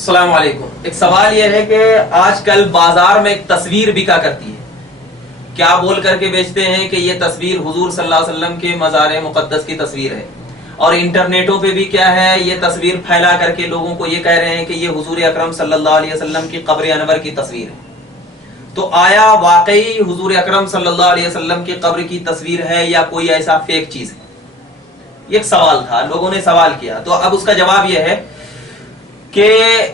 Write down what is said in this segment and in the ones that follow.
السلام علیکم. ایک سوال یہ ہے کہ آج کل بازار میں ایک تصویر بکا کرتی ہے. کیا بول کر کے بیچتے ہیں کہ یہ تصویر حضور صلی اللہ علیہ وسلم کے مزار مقدس کی تصویر ہے, اور انٹرنیٹوں پہ بھی کیا ہے یہ تصویر پھیلا کر کے لوگوں کو یہ کہہ رہے ہیں کہ یہ حضور اکرم صلی اللہ علیہ وسلم کی قبر انور کی تصویر ہے. تو آیا واقعی حضور اکرم صلی اللہ علیہ وسلم کی قبر کی تصویر ہے یا کوئی ایسا فیک چیز ہے؟ یہ ایک سوال تھا, لوگوں نے سوال کیا. تو اب اس کا جواب یہ ہے کہ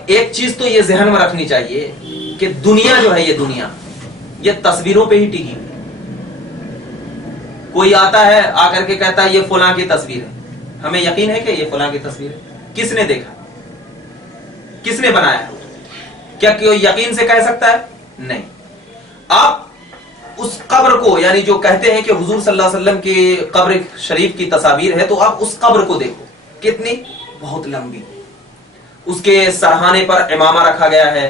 ایک چیز تو یہ ذہن میں رکھنی چاہیے کہ دنیا جو ہے, یہ دنیا یہ تصویروں پہ ہی ٹکی. کوئی آتا ہے آ کر کے کہتا ہے یہ فلاں کی تصویر ہے, ہمیں یقین ہے کہ یہ فلاں کی تصویر ہے. کس نے دیکھا, کس نے بنایا ہے؟ کیا کوئی یقین سے کہہ سکتا ہے؟ نہیں. آپ اس قبر کو, یعنی جو کہتے ہیں کہ حضور صلی اللہ علیہ وسلم کی قبر شریف کی تصاویر ہے, تو آپ اس قبر کو دیکھو, کتنی بہت لمبی, اس کے سرہانے پر امامہ رکھا گیا ہے,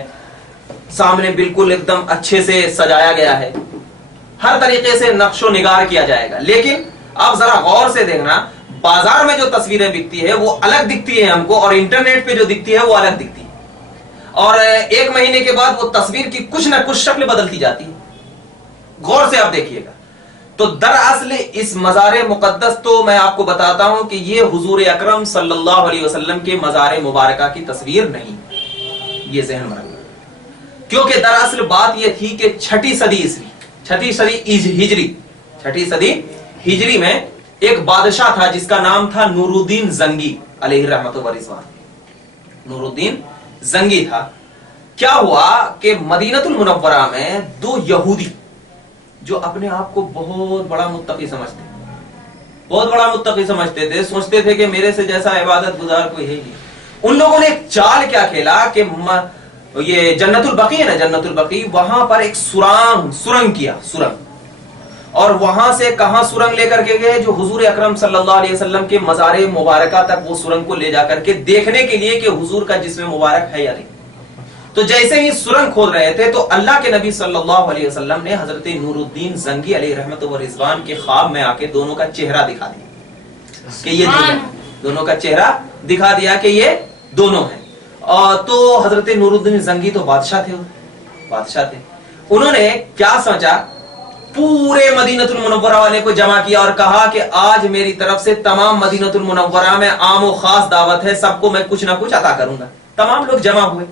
سامنے بالکل ایک دم اچھے سے سجایا گیا ہے, ہر طریقے سے نقش و نگار کیا جائے گا. لیکن آپ ذرا غور سے دیکھنا, بازار میں جو تصویریں بکتی ہے وہ الگ دکھتی ہے ہم کو, اور انٹرنیٹ پہ جو دکھتی ہے وہ الگ دکھتی ہے, اور ایک مہینے کے بعد وہ تصویر کی کچھ نہ کچھ شکل بدلتی جاتی ہے. غور سے آپ دیکھیے گا. تو دراصل اس مزار مقدس تو میں آپ کو بتاتا ہوں کہ یہ حضور اکرم صلی اللہ علیہ وسلم کے مزار مبارکہ کی تصویر نہیں, یہ ذہن میں رکھنا. کیونکہ دراصل بات یہ تھی کہ چھٹی صدی ہجری میں ایک بادشاہ تھا جس کا نام تھا نور الدین زنگی علیہ رحمت و رضوان. نور الدین زنگی تھا. کیا ہوا کہ مدینہ المنورہ میں دو یہودی جو اپنے آپ کو بہت بڑا متقی سمجھتے تھے, سوچتے تھے کہ میرے سے جیسا عبادت گزار کوئی ہے ہی نہیں. ان لوگوں نے ایک چال کیا کھیلا کہ یہ جنت البقیع ہے نا, جنت البقیع, وہاں پر ایک سرنگ کیا, اور وہاں سے کہاں سرنگ لے کر کے گئے, جو حضور اکرم صلی اللہ علیہ وسلم کے مزار مبارکہ تک وہ سرنگ کو لے جا کر کے دیکھنے کے لیے کہ حضور کا جسم مبارک ہے یا نہیں. تو جیسے ہی سرنگ کھود رہے تھے تو اللہ کے نبی صلی اللہ علیہ وسلم نے حضرت نور الدین زنگی علیہ رحمت و رضوان کے خواب میں آ کے دونوں کا چہرہ دکھا دیا کہ یہ دونوں کا چہرہ دکھا دیا کہ یہ دونوں ہیں. اور تو حضرت نور الدین زنگی تو بادشاہ تھے. انہوں نے کیا سوچا, پورے مدینہ المنورہ والے کو جمع کیا اور کہا کہ آج میری طرف سے تمام مدینہ المنورہ میں عام و خاص دعوت ہے, سب کو میں کچھ نہ کچھ عطا کروں گا. تمام لوگ جمع ہوئے,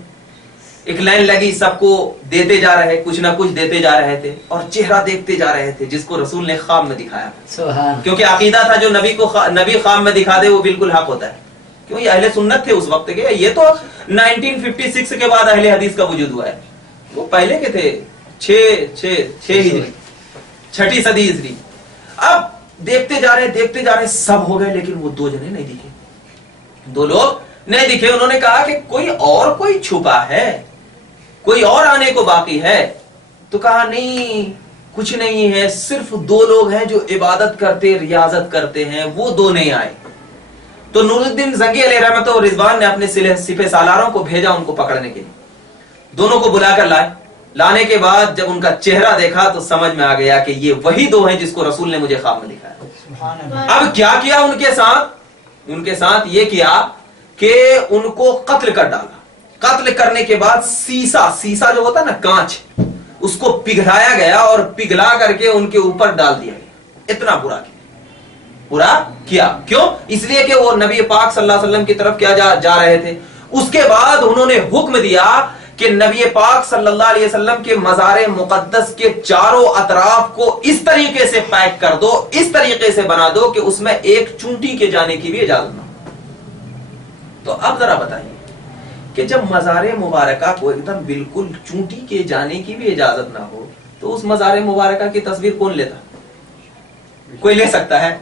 ایک لائن لگی, سب کو دیتے جا رہے, کچھ نہ کچھ دیتے جا رہے تھے, اور چہرہ دیکھتے جا رہے تھے جس کو رسول نے خواب میں دکھایا. کیونکہ عقیدہ تھا جو نبی خواب میں دکھا دے وہ بالکل حق ہوتا ہے. کیوں, یہ اہل سنت تھے اس وقت کے, یہ تو 1956 کے بعد اہل حدیث کا وجود ہوا ہے. وہ پہلے کے تھے 6 صدی ہجری. اب دیکھتے جا رہے سب ہو گئے, لیکن وہ دو جنے نہیں دکھے, دو لوگ نہیں دکھے. انہوں نے کہا کہ کوئی چھپا ہے, کوئی اور آنے کو باقی ہے. تو کہا نہیں, کچھ نہیں ہے, صرف دو لوگ ہیں جو عبادت کرتے, ریاضت کرتے ہیں, وہ دو نہیں آئے. تو نور الدین زنگی علیہ رحمت و رضوان نے اپنے سپہ سالاروں کو بھیجا ان کو پکڑنے کے لیے. دونوں کو بلا کر لائے. لانے کے بعد جب ان کا چہرہ دیکھا تو سمجھ میں آ گیا کہ یہ وہی دو ہیں جس کو رسول نے مجھے خواب میں دکھایا. اب کیا کیا ان کے ساتھ یہ کیا کہ ان کو قتل کر ڈالا. قتل کرنے کے بعد سیسا جو ہوتا ہے نا, کانچ, اس کو پگھلایا گیا اور پگھلا کر کے ان کے اوپر ڈال دیا گیا. اتنا برا کیا. کیوں؟ اس لیے کہ وہ نبی پاک صلی اللہ علیہ وسلم کی طرف کیا جا رہے تھے. اس کے بعد انہوں نے حکم دیا کہ نبی پاک صلی اللہ علیہ وسلم کے مزار مقدس کے چاروں اطراف کو اس طریقے سے پیک کر دو, اس طریقے سے بنا دو کہ اس میں ایک چونٹی کے جانے کی بھی اجازت نہ ہو. تو اب ذرا بتائیے کہ جب مزار مبارکہ کو ایک دم بالکل چونٹی کے جانے کی بھی اجازت نہ ہو, تو اس مزار مبارکہ کی تصویر کون لیتا؟ کوئی لے سکتا ہے؟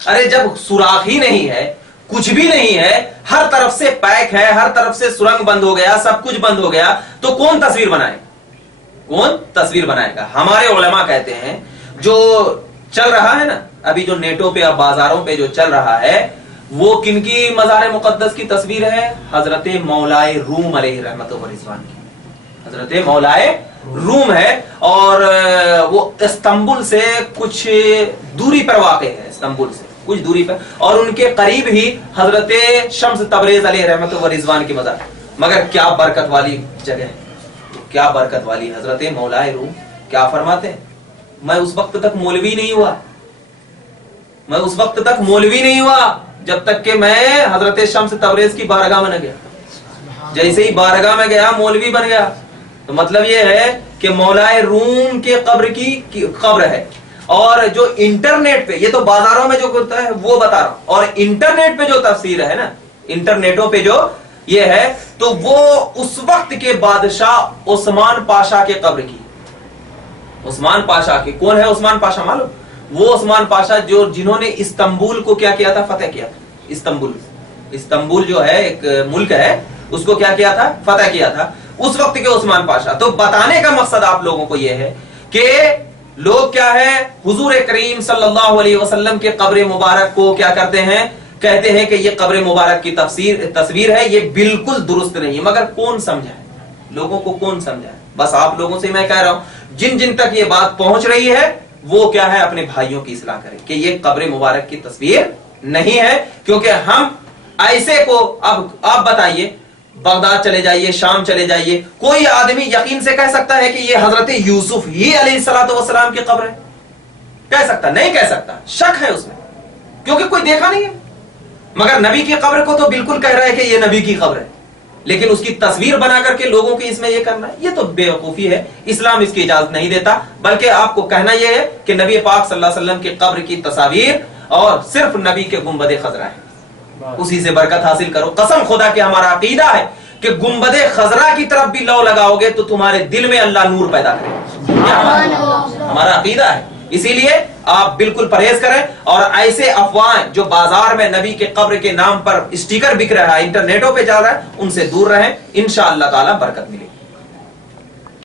ارے جب سوراخ ہی نہیں ہے, کچھ بھی نہیں ہے, ہر طرف سے پیک ہے, ہر طرف سے سرنگ بند ہو گیا, سب کچھ بند ہو گیا, تو کون تصویر بنائے گا؟ ہمارے علماء کہتے ہیں جو چل رہا ہے نا ابھی, جو نیٹوں پہ اب بازاروں پہ جو چل رہا ہے, وہ کن کی مزار مقدس کی تصویر ہے؟ حضرت مولائے روم علیہ رحمت و رضوان کی. حضرت مولائے روم ہے, اور وہ استنبول سے کچھ دوری پر واقع ہے, استنبول سے کچھ دوری پر, اور ان کے قریب ہی حضرت شمس تبریز علیہ رحمت و رضوان کی مگر کیا برکت والی جگہ ہے، کیا برکت والی. حضرت مولائے روم کیا فرماتے ہیں، میں اس وقت تک مولوی نہیں ہوا، میں اس وقت تک مولوی نہیں ہوا جب تک کہ میں حضرت شمس تبریز کی بارگاہ میں نہ گیا. جیسے ہی بارگاہ میں گیا مولوی بن گیا. تو مطلب یہ ہے کہ مولائے روم کے قبر کی قبر ہے. اور جو انٹرنیٹ پہ، یہ تو بازاروں میں جو ہوتا ہے وہ بتا رہا ہوں، اور انٹرنیٹ پہ جو تفسیر ہے نا، انٹرنیٹوں پہ جو یہ ہے، تو وہ اس وقت کے بادشاہ عثمان پاشا کے قبر کی. عثمان پاشا کی، کون ہے عثمان پاشا معلوم؟ وہ عثمان پاشا جنہوں نے استنبول کو کیا کیا تھا، فتح کیا تھا. استنبول جو ہے ایک ملک ہے، اس کو کیا کیا تھا، فتح کیا تھا اس وقت کے عثمان پاشا. تو بتانے کا مقصد آپ لوگوں کو یہ ہے کہ لوگ کیا ہے، حضور کریم صلی اللہ علیہ وسلم کے قبر مبارک کو کیا کرتے ہیں، کہتے ہیں کہ یہ قبر مبارک کی تصویر ہے. یہ بالکل درست نہیں ہے، مگر کون سمجھائے لوگوں کو، کون سمجھائے؟ بس آپ لوگوں سے میں کہہ رہا ہوں، جن جن تک یہ بات پہنچ رہی ہے وہ کیا ہے، اپنے بھائیوں کی اصلاح کریں کہ یہ قبر مبارک کی تصویر نہیں ہے. کیونکہ ہم ایسے کو، اب آپ بتائیے، بغداد چلے جائیے، شام چلے جائیے، کوئی آدمی یقین سے کہہ سکتا ہے کہ یہ حضرت یوسف ہی علیہ السلام کی قبر ہے؟ کہہ سکتا؟ نہیں کہہ سکتا، شک ہے اس میں، کیونکہ کوئی دیکھا نہیں ہے. مگر نبی کی قبر کو تو بالکل کہہ رہا ہے کہ یہ نبی کی قبر ہے، لیکن اس کی تصویر بنا کر کے لوگوں کی اس میں یہ کرنا ہے، یہ تو بے وقوفی ہے. اسلام اس کی اجازت نہیں دیتا، بلکہ آپ کو کہنا یہ ہے کہ نبی پاک صلی اللہ علیہ وسلم کی قبر کی تصاویر اور صرف نبی کے گنبد خضرا ہے، اسی سے برکت حاصل کرو. قسم خدا کہ ہمارا عقیدہ ہے کہ گنبد خضرا کی طرف بھی لو لگاؤ گے تو تمہارے دل میں اللہ نور پیدا کرے گا. ہمارا عقیدہ ہے. اسی لیے آپ بالکل پرہیز کریں، اور ایسے افواہیں جو بازار میں نبی کے قبر کے نام پر اسٹیکر بک رہا ہے، انٹرنیٹوں پہ چل رہا ہے، ان سے دور رہیں. انشاءاللہ تعالی برکت ملے گی.